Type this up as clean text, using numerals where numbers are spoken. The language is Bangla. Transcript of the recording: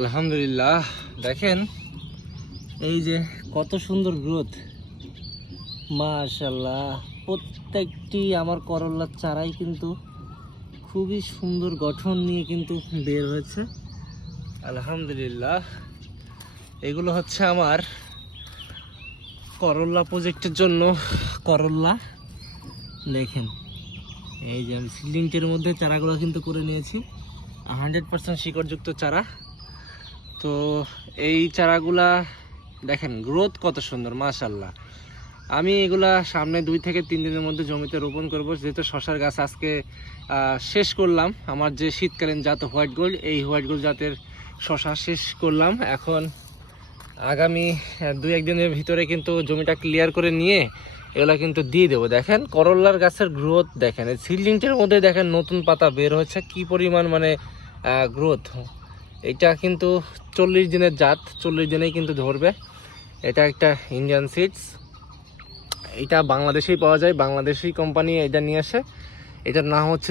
আলহামদুলিল্লাহ, দেখেন এই যে কত সুন্দর গ্রোথ, মাশাআল্লাহ। প্রত্যেকটি আমার করল্লার চারাই কিন্তু খুবই সুন্দর গঠন নিয়ে কিন্তু বের হয়েছে, আলহামদুলিল্লাহ। এগুলো হচ্ছে আমার করল্লা প্রজেক্টের জন্য করল্লা। দেখেন এই যে আমি সিডলিংটের মধ্যে চারাগুলো কিন্তু করে নিয়েছি, 100% শিকড়যুক্ত চারা। তো এই চারাগুলা দেখেন গ্রোথ কত সুন্দর, মাশাআল্লাহ। আমি এগুলা সামনে 2 থেকে 3 দিনের মধ্যে জমিতে রোপণ করব, যেহেতু শশার গাছ আজকে শেষ করলাম। আমার যে শীতকালীন জাত হোয়াইট গোল্ড, এই হোয়াইট গোল্ড জাতের শশা শেষ করলাম। এখন আগামী 2-1 দিনের ভিতরে কিন্তু জমিটা ক্লিয়ার করে নিয়ে এগুলা কিন্তু দিয়ে দেবো। দেখেন করল্লার গাছের গ্রোথ দেখেন, এই সিডলিংটের মধ্যে দেখেন নতুন পাতা বের হচ্ছে, কি পরিমাণ মানে গ্রোথ। এটা কিন্তু 40 দিনের জাত, 40 দিনেই কিন্তু ধরবে। এটা একটা ইন্ডিয়ান সিডস, এটা বাংলাদেশেই পাওয়া যায়, বাংলাদেশি কোম্পানি এটা নিয়ে আসে। এটার নাম হচ্ছে